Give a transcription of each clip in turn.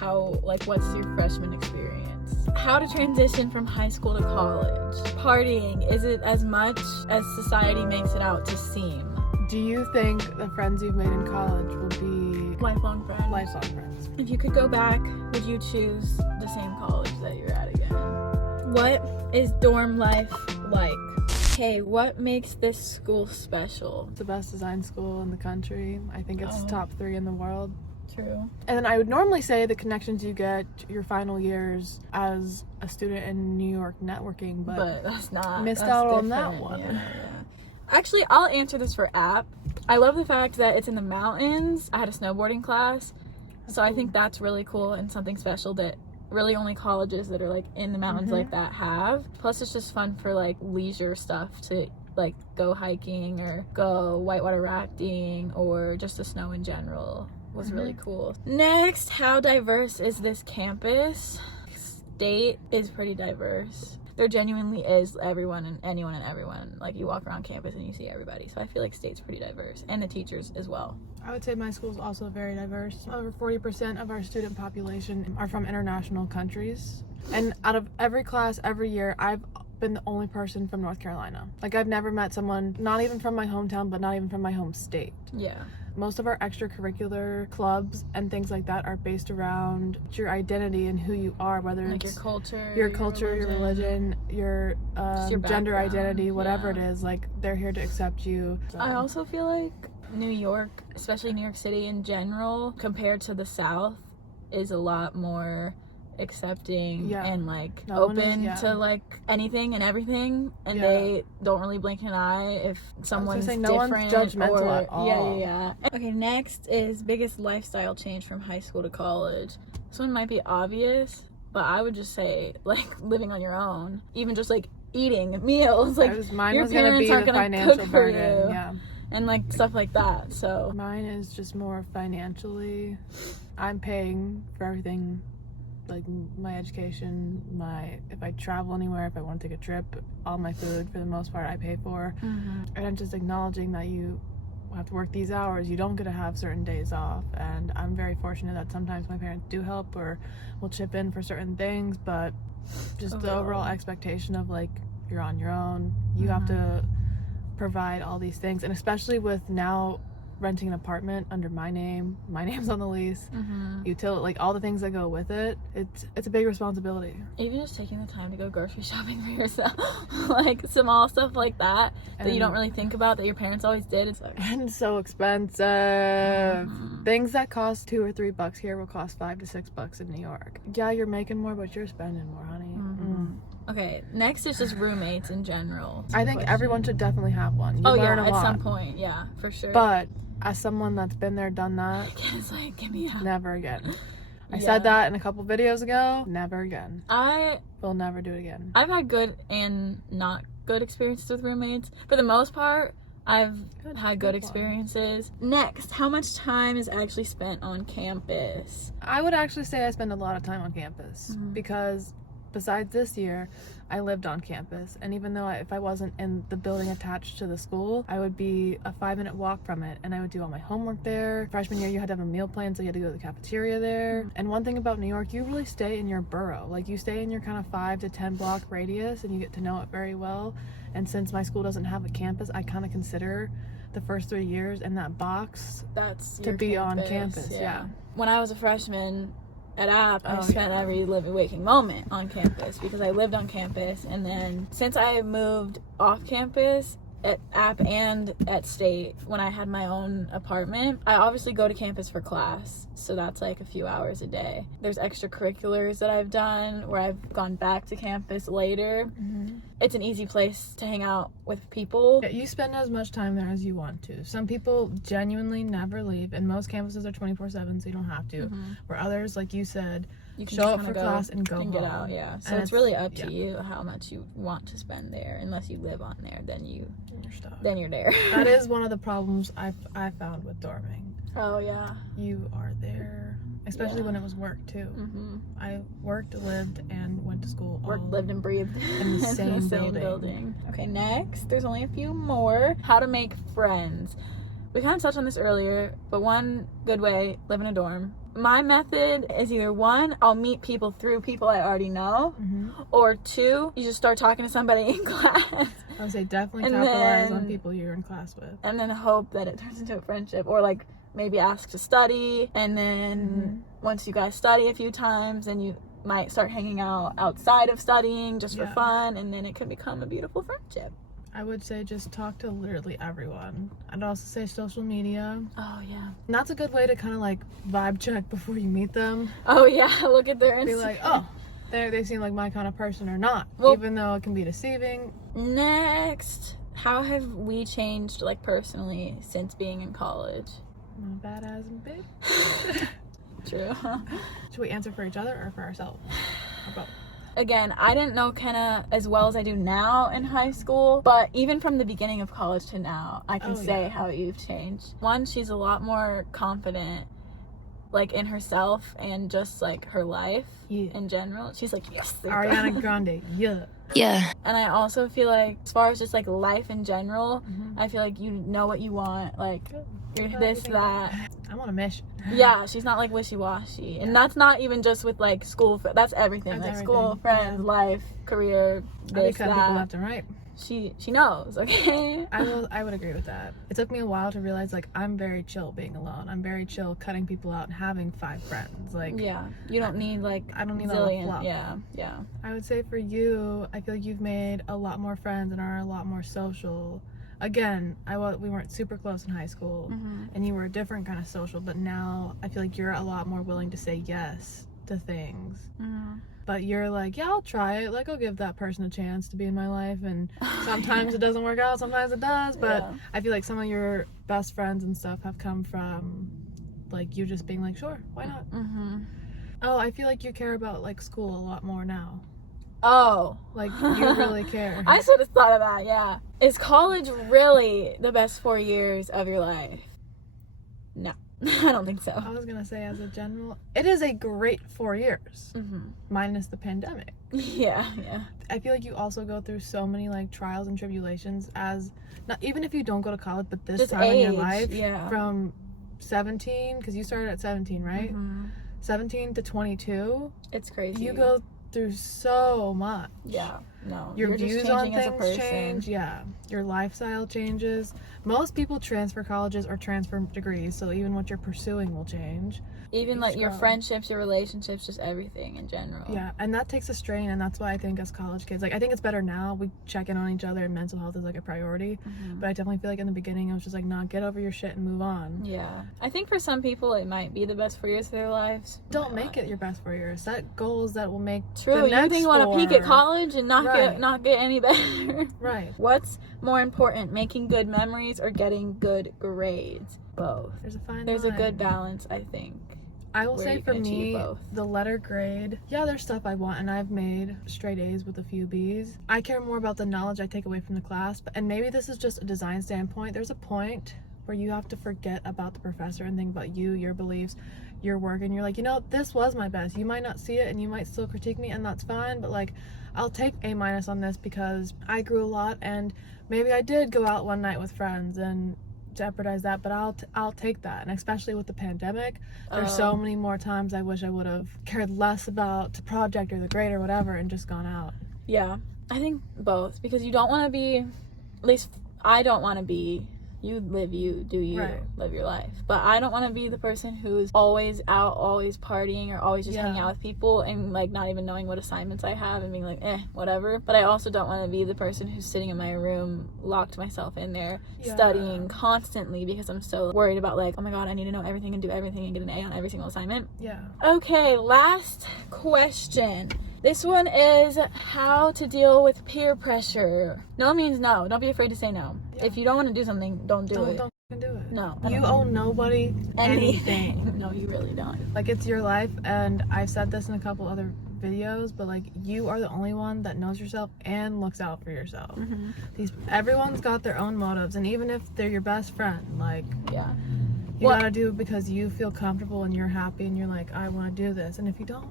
what's your freshman experience? How to transition from high school to college? Partying, is it as much as society makes it out to seem? Do you think the friends you've made in college will be Lifelong friends. lifelong friends? If you could go back, would you choose the same college that you're at again? What is dorm life like? Hey, what makes this school special? It's the best design school in the country. I think it's top 3 in the world. True. And then I would normally say the connections you get your final years as a student in New York networking, but that's not. missed that's out on different. that one. Yeah. Actually, I'll answer this for App. I love the fact that it's in the mountains. I had a snowboarding class, so I think that's really cool and something special that really only colleges that are like in the mountains like that have. Plus, it's just fun for like leisure stuff to like go hiking or go whitewater rafting or just the snow in general was really cool. Next, how diverse is this campus? State is pretty diverse. There genuinely is everyone and anyone and everyone. Like, you walk around campus and you see everybody. So I feel like state's pretty diverse, and the teachers as well. I would say my school is also very diverse. Over 40% of our student population are from international countries. And out of every class, every year, I've been the only person from North Carolina. Like, I've never met someone, not even from my hometown, but not even from my home state. Yeah. Most of our extracurricular clubs and things like that are based around your identity and who you are, whether Like it's your culture, your religion, your gender identity, whatever it is. Like, they're here to accept you. I also feel like New York, especially New York City in general, compared to the South, is a lot more accepting and like open to like anything and everything, and they don't really blink an eye if someone's different. No one's judgmental at all. Yeah. Okay, next is biggest lifestyle change from high school to college. This one might be obvious, but I would just say like living on your own, even just like eating meals. Like, your parents aren't gonna cook for you, and like stuff like that. So mine is just more financially. I'm paying for everything. Like my education, if I travel anywhere, if I want to take a trip, all my food for the most part I pay for. And I'm just acknowledging that you have to work these hours, you don't get to have certain days off, and I'm very fortunate that sometimes my parents do help or will chip in for certain things, but just the overall expectation of like, you're on your own, you have to provide all these things, and especially with now renting an apartment under my name's on the lease, utility, like all the things that go with it, it's a big responsibility. Even just taking the time to go grocery shopping for yourself, like small stuff like that that you don't really think about that your parents always did. It's like, and so expensive. Things that cost $2 or $3 here will cost $5 to $6 in New York. Yeah, you're making more, but you're spending more, honey. Okay, next is just roommates in general. I think everyone should definitely have one. You learn a lot. At some point, yeah, for sure. But as someone that's been there, done that, it's like, get me out. Never again. I said that in a couple videos ago. Never again. We'll never do it again. I've had good and not good experiences with roommates. For the most part, I've had good experiences. Next, how much time is actually spent on campus? I would actually say I spend a lot of time on campus because besides this year, I lived on campus, and even though if I wasn't in the building attached to the school, I would be a 5-minute walk from it, and I would do all my homework there. Freshman year, you had to have a meal plan, so you had to go to the cafeteria there. And one thing about New York, you really stay in your borough. Like, you stay in your kind of 5 to 10 block radius, and you get to know it very well. And since my school doesn't have a campus, I kind of consider the first 3 years in that box to be on campus. Yeah. When I was a freshman at App, I spent every living waking moment on campus because I lived on campus, and then since I moved off campus at App and at State, when I had my own apartment, I obviously go to campus for class, so that's like a few hours a day. There's extracurriculars that I've done where I've gone back to campus later. It's an easy place to hang out with people. Yeah, you spend as much time there as you want to. Some people genuinely never leave, and most campuses are 24/7, so you don't have to. Where others, like you said, you can show up for class and go home. Get out, so it's really up to you how much you want to spend there. Unless you live on there, then you're there. That is one of the problems I found with dorming. Oh yeah, you are there, especially when it was work too. I worked, lived, and went to school. Lived, and breathed in the same building. Okay, next, there's only a few more. How to make friends. we kind of touched on this earlier, but one good way, live in a dorm. My method is either one, I'll meet people through people I already know, or two, you just start talking to somebody in class. I would say definitely And capitalize then- on people you're in class with. And then hope that it turns into a friendship, or like maybe ask to study, and then once you guys study a few times, then you might start hanging out outside of studying just for fun, and then it can become a beautiful friendship. I would say just talk to literally everyone. I'd also say social media. Oh yeah. And that's a good way to kind of like vibe check before you meet them. Oh yeah, look at their Be Instagram. like, oh, they seem like my kind of person or not. Well- Even though it can be deceiving. Next, how have we changed, like, personally since being in college? I'm a badass and big. True. Should we answer for each other or for ourselves? Or both? Again, I didn't know Kenna as well as I do now in high school, but even from the beginning of college to now, I can say how you've changed. One, she's a lot more confident, like, in herself and just, like, her life in general. She's like, yes, there you go. Ariana Grande, yeah. Yeah. And I also feel like, as far as just, like, life in general, I feel like you know what you want, like, you're this, that. I'm on a mission. Yeah, she's not, like, wishy-washy. And that's not even just with, like, school. That's everything. That's like, school, friends, life, career, I be this, cutting people that. left and right. She knows, okay? I would agree with that. It took me a while to realize, like, I'm very chill being alone. I'm very chill cutting people out and having 5 friends. Like, Yeah, you don't need, like, I don't need all the zillion. fluff. Yeah. I would say for you, I feel like you've made a lot more friends and are a lot more social. Again, we weren't super close in high school, and you were a different kind of social, but now I feel like you're a lot more willing to say yes to things. But you're like, yeah, I'll try it. Like, I'll give that person a chance to be in my life, and sometimes it doesn't work out, sometimes it does, but I feel like some of your best friends and stuff have come from, like, you just being like, sure, why not? Oh, I feel like you care about, like, school a lot more now. Oh. Like, you really care. I should have thought of that, yeah. Is college really the best 4 years of your life? No. I don't think so. I was gonna say, as a general, it is a great 4 years, minus the pandemic. Yeah. I feel like you also go through so many, like, trials and tribulations as, not even if you don't go to college, but this Just time in your age, life, yeah. from 17, because you started at 17, right? 17 to 22, It's crazy. you go through so much. Yeah. No. Your you're just views on changing as a things person. change. Yeah. Your lifestyle changes. Most people transfer colleges or transfer degrees, so even what you're pursuing will change. Even like your grow. friendships, your relationships, just everything in general. Yeah, and that takes a strain, and that's why I think as college kids, like, I think it's better now. We check in on each other, and mental health is, like, a priority. But I definitely feel like in the beginning, I was just like, nah, get over your shit and move on. Yeah. I think for some people, it might be the best 4 years of their lives. Don't make it your best 4 years. Set goals that will make True. the You next think you want to peak at 4. college and not Right. get any better. Right. What's more important, making good memories or getting good grades? Both. There's a fine There's a line. good balance, I think. I will where say you for can achieve me, both. the letter grade, yeah, there's stuff I want, and I've made straight A's with a few B's. I care more about the knowledge I take away from the class, and maybe this is just a design standpoint. There's a point where you have to forget about the professor and think about you, your beliefs, your work, and you're like, you know, this was my best. You might not see it, and you might still critique me, and that's fine, but, like, I'll take A- on this because I grew a lot, and maybe I did go out one night with friends and jeopardize that, but I'll take that. And especially with the pandemic, there's so many more times I wish I would have cared less about the project or the grade or whatever and just gone out. Yeah. I think both, because you don't want to be, at least I don't want to be, you live you, do you, Right. live your life. But I don't want to be the person who's always out, always partying, or always just hanging out with people and, like, not even knowing what assignments I have and being like, whatever. But I also don't want to be the person who's sitting in my room, locked myself in there, studying constantly because I'm so worried about, like, oh my god, I need to know everything and do everything and get an A on every single assignment. Yeah. Okay, last question. This one is how to deal with peer pressure. No means no. Don't be afraid to say no. Yeah. If you don't want to do something, don't do it. Don't f***ing do it. No. You owe nobody anything. No, you really don't. Like, it's your life, and I've said this in a couple other videos, but, like, you are the only one that knows yourself and looks out for yourself. Everyone's got their own motives, and even if they're your best friend, like, Yeah. you gotta do it because you feel comfortable and you're happy and you're like, I want to do this. And if you don't.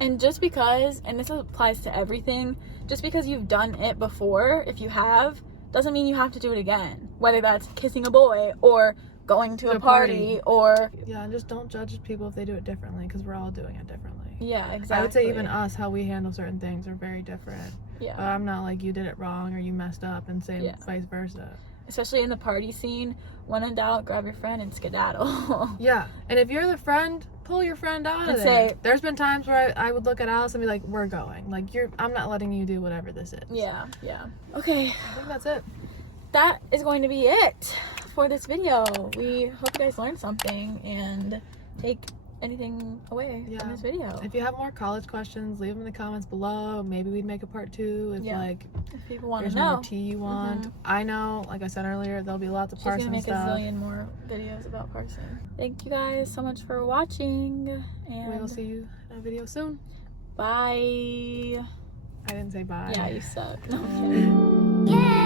And just because, and this applies to everything, just because you've done it before, if you have, doesn't mean you have to do it again. Whether that's kissing a boy or going to a party or... Yeah, and just don't judge people if they do it differently, because we're all doing it differently. Yeah, exactly. I would say even us, how we handle certain things are very different. Yeah. I'm not like, you did it wrong or you messed up, and same vice versa. Especially in the party scene, when in doubt, grab your friend and skedaddle. Yeah, and if you're the friend, pull your friend out of And there. say... There's been times where I would look at Alice and be like, we're going. Like, I'm not letting you do whatever this is. Yeah. Okay. I think that's it. That is going to be it for this video. We hope you guys learned something and take anything away from this video. If you have more college questions, leave them in the comments below. Maybe we'd make a part 2 if people want there's to know more tea you want. I know, like I said earlier, there'll be lots of She's parsing gonna make stuff. a zillion more videos about parsing. Thank you guys so much for watching, and We will see you in a video soon. Bye. I didn't say bye. Yeah, you suck. No, I'm kidding. Yeah.